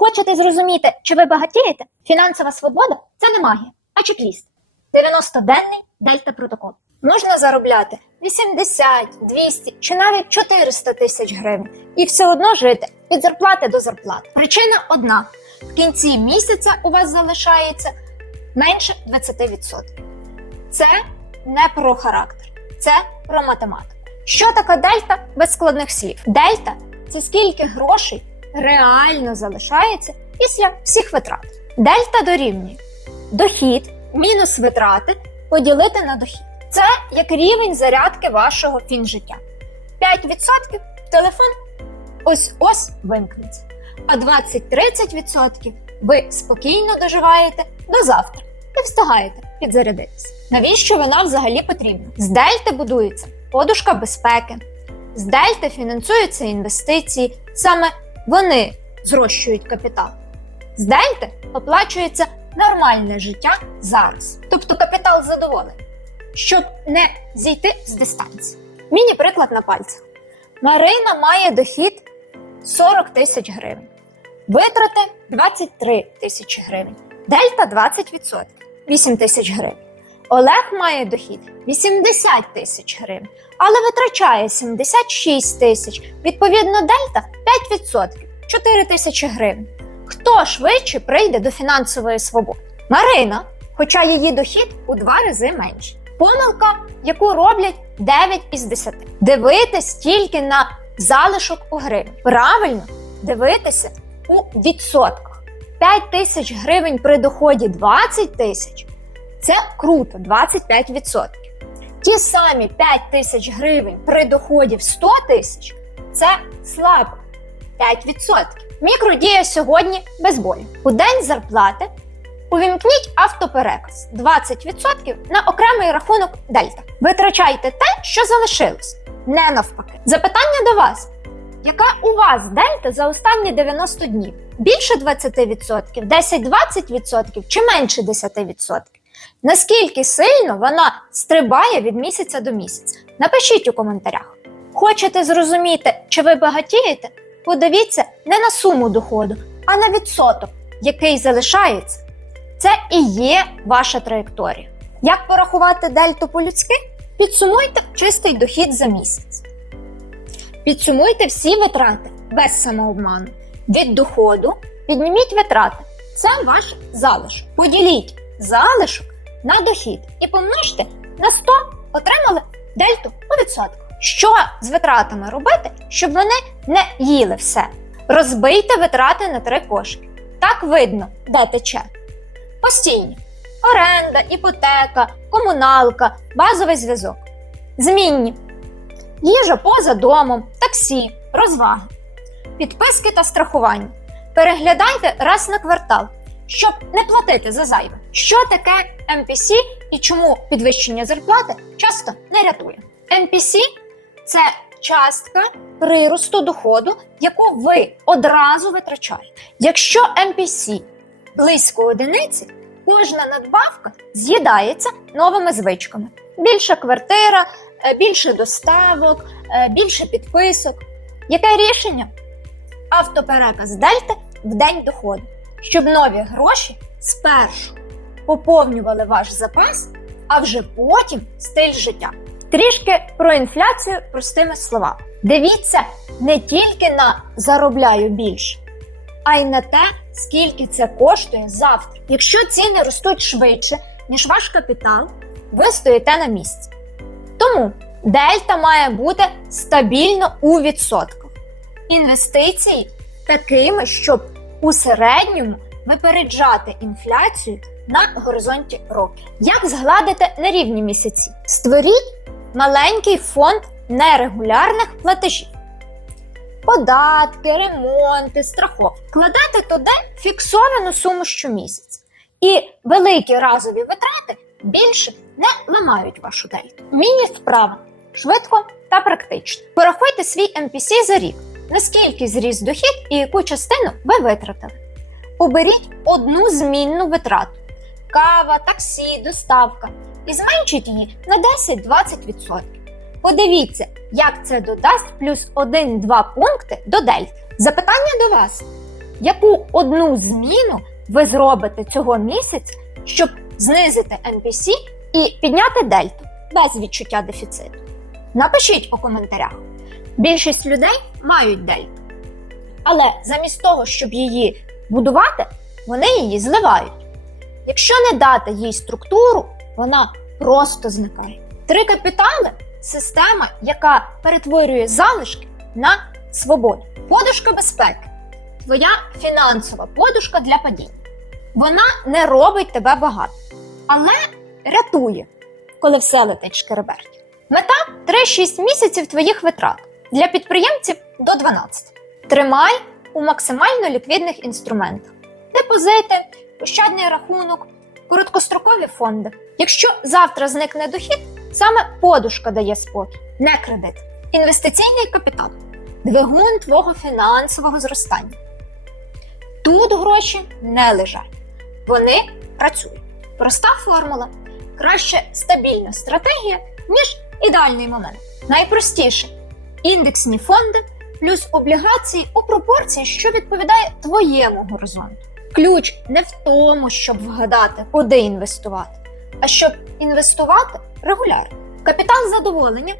Хочете зрозуміти, чи ви багатієте? Фінансова свобода це не магія, а чек-ліст. 90-денний дельта протокол. Можна заробляти 80, 200 чи навіть 400 тисяч гривень і все одно жити від зарплати до зарплати. Причина одна: в кінці місяця у вас залишається менше 20%. Це не про характер, це про математику. Що таке дельта без складних слів? Дельта це скільки грошей реально залишається після всіх витрат. Дельта дорівнює дохід мінус витрати поділити на дохід. Це як рівень зарядки вашого фінжиття. 5% телефон ось ось вимкнеться. А 20-30% ви спокійно доживаєте до завтра і встигаєте підзарядитися. Навіщо вона взагалі потрібна? З дельти будується подушка безпеки, з дельти фінансуються інвестиції, саме вони зрощують капітал. З дельти оплачується нормальне життя зараз, тобто капітал задоволений, щоб не зійти з дистанції. Міні-приклад на пальцях. Марина має дохід 40 тисяч гривень, витрати 23 тисячі гривень, дельта 20%, 8 тисяч гривень. Олег має дохід 80 тисяч гривень, але витрачає 76 тисяч. Відповідно, дельта 5%, 4 тисячі гривень. Хто швидше прийде до фінансової свободи? Марина, хоча її дохід у два рази менший. Помилка, яку роблять 9 із 10. Дивитись тільки на залишок у гривні. Правильно дивитися у відсотках. 5 тисяч гривень при доході 20 тисяч це круто, 25%. Ті самі 5 тисяч гривень при доході в 100 тисяч це слабо 5%. Мікродія сьогодні без болю. У день зарплати увімкніть автопереказ 20% на окремий рахунок Дельта. Витрачайте те, що залишилось, не навпаки. Запитання до вас: яка у вас дельта за останні 90 днів? Більше 20%, 10-20% чи менше 10%? Наскільки сильно вона стрибає від місяця до місяця? Напишіть у коментарях. Хочете зрозуміти, чи ви багатієте? Подивіться не на суму доходу, а на відсоток, який залишається. Це і є ваша траєкторія. Як порахувати дельту по-людськи? Підсумуйте чистий дохід за місяць. Підсумуйте всі витрати без самообману. Від доходу підніміть витрати. Це ваш залишок. Поділіть залишок на дохід і помножте на 100, отримали дельту у відсотку. Що з витратами робити, щоб вони не їли все? Розбийте витрати на три кошики. Так видно, де тече. Постійні. Оренда, іпотека, комуналка, базовий зв'язок. Змінні. Їжа поза домом, таксі, розваги. Підписки та страхування. Переглядайте раз на квартал, щоб не платити за зайве. Що таке MPC і чому підвищення зарплати часто не рятує? MPC – це частка приросту доходу, яку ви одразу витрачаєте. Якщо MPC близько одиниці, кожна надбавка з'їдається новими звичками. Більша квартира, е, більше доставок, е, більше підписок. Яке рішення? Автопереказ дельти в день доходу, щоб нові гроші спершу поповнювали ваш запас, а вже потім стиль життя. Трішки про інфляцію простими словами. Дивіться не тільки на заробляю більше, а й на те, скільки це коштує завтра. Якщо ціни ростуть швидше, ніж ваш капітал, ви стоїте на місці. Тому дельта має бути стабільно у відсотках. Інвестиції такими, щоб у середньому випереджати інфляцію на горизонті року. Як згладити нерівні місяці? Створіть маленький фонд нерегулярних платежів. Податки, ремонти, страховки. Кладете туди фіксовану суму щомісяця. І великі разові витрати більше не ламають вашу дельту. Міні-вправа швидко та практично. Порахуйте свій MPC за рік, наскільки зріс дохід і яку частину ви витратили. Оберіть одну змінну витрату: кава, таксі, доставка, і зменшіть її на 10-20%. Подивіться, як це додасть плюс 1-2 пункти до дельти. Запитання до вас: яку одну зміну ви зробите цього місяця, щоб знизити NPC і підняти дельту без відчуття дефіциту. Напишіть у коментарях. Більшість людей мають дельту. Але замість того, щоб її будувати, вони її зливають. Якщо не дати їй структуру, вона просто зникає. Три капітали система, яка перетворює залишки на свободу. Подушка безпеки твоя фінансова подушка для падіння. Вона не робить тебе багато, але рятує, коли все летить шкереберть. Мета 3-6 місяців твоїх витрат для підприємців до 12. Тримай у максимально ліквідних інструментах: депозити, ощадний рахунок, короткострокові фонди. Якщо завтра зникне дохід, саме подушка дає спокій, не кредит. Інвестиційний капітал двигун твого фінансового зростання. Тут гроші не лежать, вони працюють. Проста формула. Краще стабільна стратегія, ніж ідеальний момент. Найпростіше індексні фонди плюс облігації у пропорції, що відповідає твоєму горизонту. Ключ не в тому, щоб вгадати, куди інвестувати, а щоб інвестувати регулярно. Капітал задоволення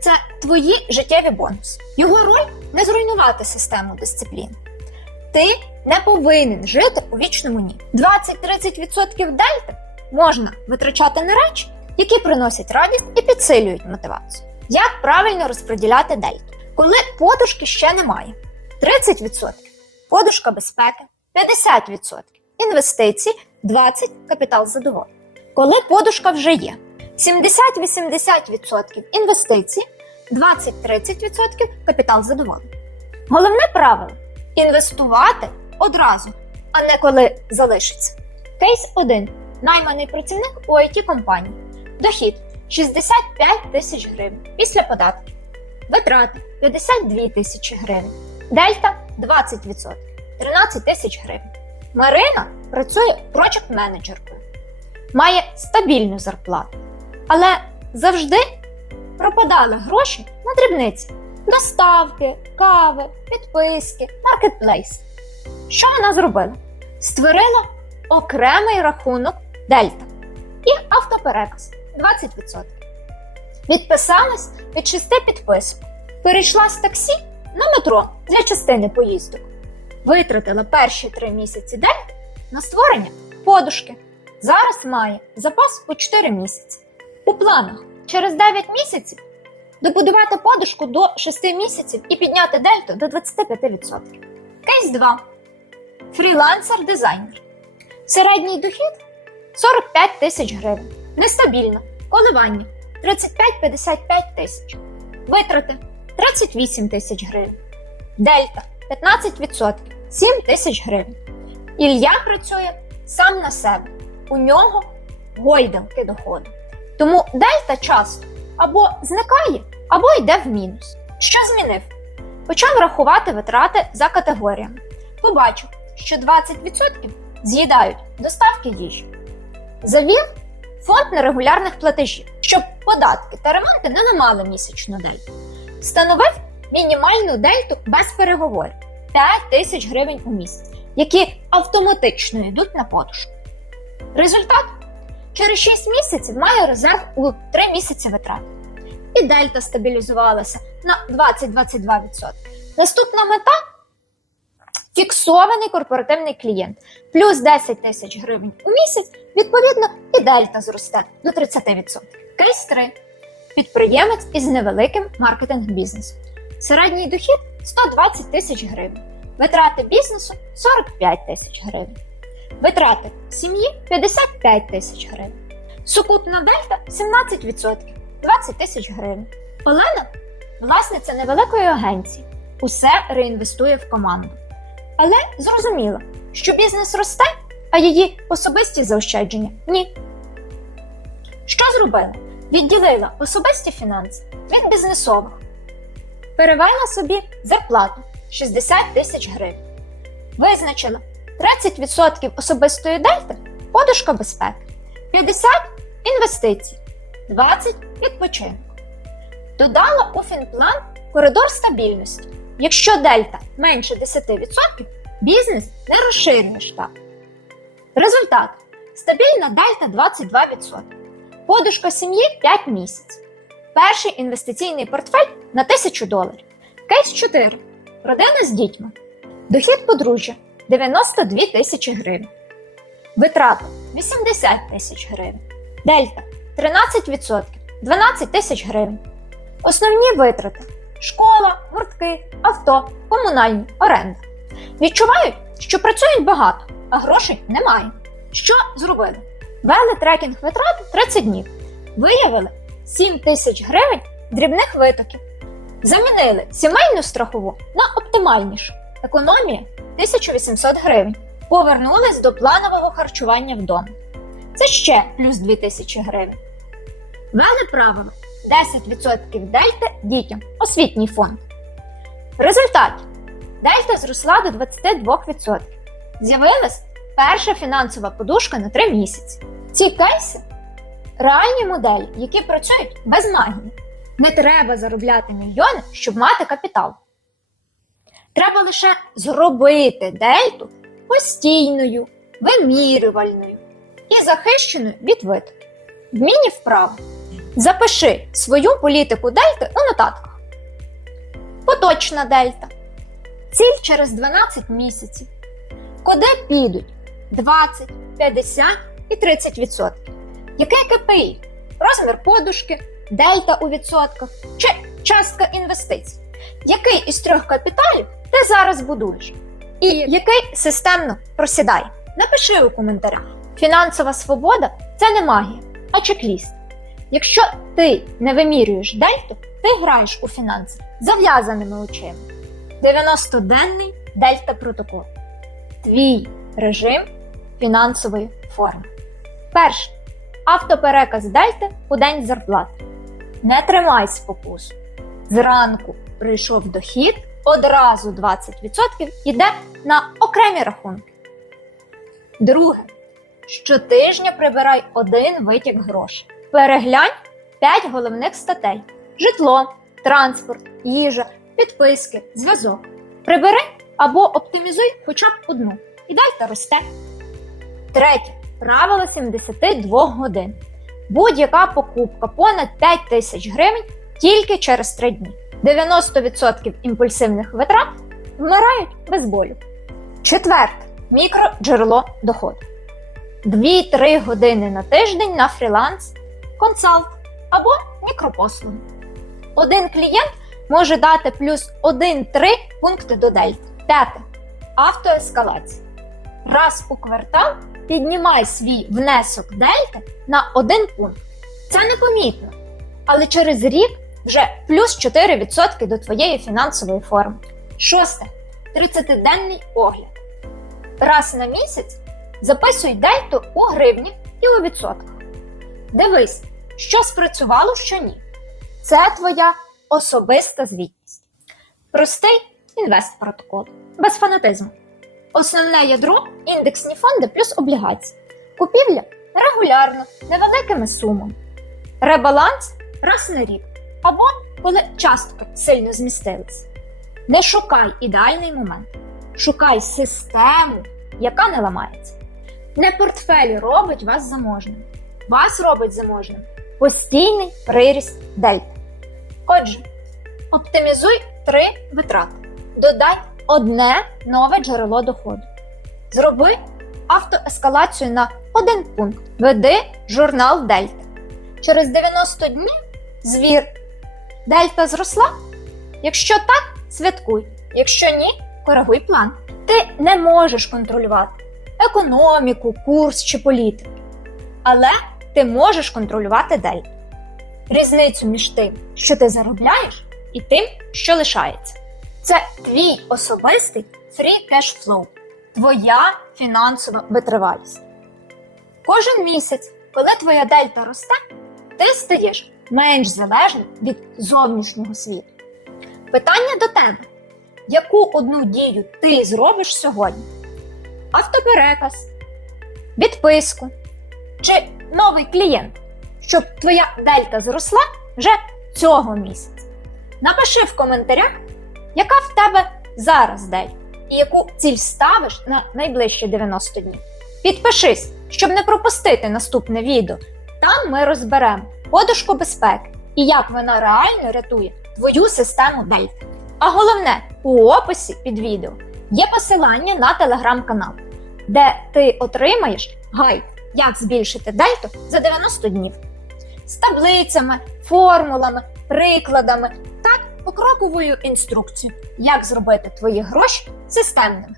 це твої життєві бонуси. Його роль не зруйнувати систему дисципліни. Ти не повинен жити у вічному ні. 20-30% дельти можна витрачати на речі, які приносять радість і підсилюють мотивацію. Як правильно розподіляти дельту? Коли подушки ще немає: 30% подушка безпеки, 50% інвестиції, 20% капітал задоволення. Коли подушка вже є, 70-80% інвестицій, 20-30% капітал задоволення. Головне правило інвестувати одразу, а не коли залишиться. Кейс 1. Найманий працівник у it компанії. Дохід 65 тисяч гривень після податків. Витрати 52 тисячі гривень. Дельта 20%, 13 тисяч гривень. Марина працює проджект менеджеркою має стабільну зарплату, але завжди пропадали гроші на дрібниці, доставки, кави, підписки, маркетплейс. Що вона зробила? Створила окремий рахунок Дельта і автопереказ 20%. Відписалась від шести підписок. Перейшла з таксі на метро для частини поїздок. Витратила перші три місяці Дельта на створення подушки. Зараз має запас у 4 місяці. У планах через 9 місяців добудувати подушку до 6 місяців і підняти дельту до 25%. Кейс 2. Фрілансер-дизайнер. Середній дохід 45 тисяч гривень. Нестабільно. Коливання 35-55 тисяч. Витрати 38 тисяч гривень. Дельта 15%, 7 тисяч гривень. Ілля працює сам на себе. У нього гойдалки доходу. Тому дельта часто або зникає, або йде в мінус. Що змінив? Почав рахувати витрати за категоріями. Побачив, що 20% з'їдають доставки їжі. Завів фонд нерегулярних платежів, щоб податки та ремонти не ламали місячну дельту. Встановив мінімальну дельту без переговорів 5 тисяч гривень у місяць, які автоматично йдуть на подушку. Результат через 6 місяців має резерв у 3 місяці витрат. І дельта стабілізувалася на 20-22%. Наступна мета фіксований корпоративний клієнт плюс 10 тисяч гривень у місяць, відповідно, і дельта зросте до 30%. Кейс 3. Підприємець із невеликим маркетинг-бізнесом. Середній дохід 120 тисяч гривень. Витрати бізнесу 45 тисяч гривень. Витрати сім'ї 55 тисяч гривень. Сукупна дельта 17%, 20 тисяч гривень. Олена власниця невеликої агенції, усе реінвестує в команду. Але зрозуміла, що бізнес росте, а її особисті заощадження ні. Що зробила? Відділила особисті фінанси від бізнесових, перевела собі зарплату 60 тисяч гривень, визначила 30% особистої дельти подушка безпеки, 50 інвестицій, 20 відпочинок. Додала у фінплан коридор стабільності. Якщо дельта менше 10%, Бізнес не розширює штат. Результат стабільна дельта 22%. Подушка сім'ї 5 місяців. Перший інвестиційний портфель на 1000 доларів. Кейс 4. Родина з дітьми. Дохід подружжя 92 тисячі гривень. Витрати 80 тисяч гривень. Дельта 13%, 12 тисяч гривень. Основні витрати: школа, гуртки, авто, комунальні, оренда. Відчувають, що працюють багато, а грошей немає. Що зробили? Вели трекінг витрат 30 днів. Виявили 7 тисяч гривень дрібних витоків. Замінили сімейну страхову на оптимальнішу. Економія 1800 гривень. Повернулись до планового харчування вдома. Це ще плюс 2000 гривень. Вели правило 10% дельти дітям освітній фонд. В результаті дельта зросла до 22%. З'явилась перша фінансова подушка на 3 місяці. Ці кейси реальні моделі, які працюють без магії. Не треба заробляти мільйони, щоб мати капітал. Треба лише зробити дельту постійною, вимірювальною і захищеною від витрат. Вмінні вправо. Запиши свою політику дельти у нотатках. Поточна дельта. Ціль через 12 місяців. Куди підуть 20, 50 і 30%. Яке КПІ? Розмір подушки, дельта у відсотках чи частка інвестицій? Який із трьох капіталів ти зараз будуєш? І який системно просідає? Напиши у коментарях. Фінансова свобода це не магія, а чек-ліст. Якщо ти не вимірюєш дельту, ти граєш у фінанси зав'язаними очима. 90-денний дельта протокол. Твій режим фінансової форми. Перше. Автопереказ дельти у день зарплати. Не тримай спокусу. Зранку прийшов дохід, одразу 20% йде на окремі рахунки. Друге. Щотижня прибирай один витік грошей. Переглянь 5 головних статей: житло, транспорт, їжа, підписки, зв'язок. Прибери або оптимізуй хоча б одну. І дельта росте. Третє. Правило 72 годин. Будь-яка покупка понад 5 тисяч гривень тільки через 3 дні. 90% імпульсивних витрат вмирають без болю. Четверте. Мікроджерело доходу. 2-3 години на тиждень на фріланс, консалт або мікропослуги. Один клієнт може дати плюс 1-3 пункти до дельти. П'яте. Автоескалація. Раз у квартал піднімай свій внесок дельти на один пункт. Це непомітно, але через рік вже плюс 4% до твоєї фінансової форми. Шосте. 30-денний огляд. Раз на місяць записуй дельту у гривні і у відсотках. Дивись, що спрацювало, що ні. Це твоя особиста звітність. Простий інвест-протокол. Без фанатизму. Основне ядро індексні фонди плюс облігації. Купівля регулярно, невеликими сумами. Ребаланс раз на рік. Або коли частки сильно змістились. Не шукай ідеальний момент. Шукай систему, яка не ламається. Не портфель робить вас заможним. Вас робить заможним постійний приріст дельти. Отже, оптимізуй три витрати. Додай одне нове джерело доходу. Зроби автоескалацію на один пункт. Веди журнал Дельта. Через 90 днів звір. Дельта зросла? Якщо так, святкуй. Якщо ні, коригуй план. Ти не можеш контролювати економіку, курс чи політику. Але ти можеш контролювати дельту. Різницю між тим, що ти заробляєш, і тим, що лишається. Це твій особистий free cash flow, твоя фінансова витривалість. Кожен місяць, коли твоя дельта росте, ти стаєш менш залежним від зовнішнього світу. Питання до тебе: яку одну дію ти зробиш сьогодні? Автопереказ, відписку чи новий клієнт, щоб твоя дельта зросла вже цього місяця. Напиши в коментарях, яка в тебе зараз дельта. і яку ціль ставиш на найближчі 90 днів. Підпишись, щоб не пропустити наступне відео. Там ми розберемо подушку безпеки і як вона реально рятує твою систему Дельта. А головне, у описі під відео є посилання на телеграм-канал, де ти отримаєш гайд, як збільшити дельту за 90 днів з таблицями, формулами, прикладами та покроковою інструкцією, як зробити твої гроші системними.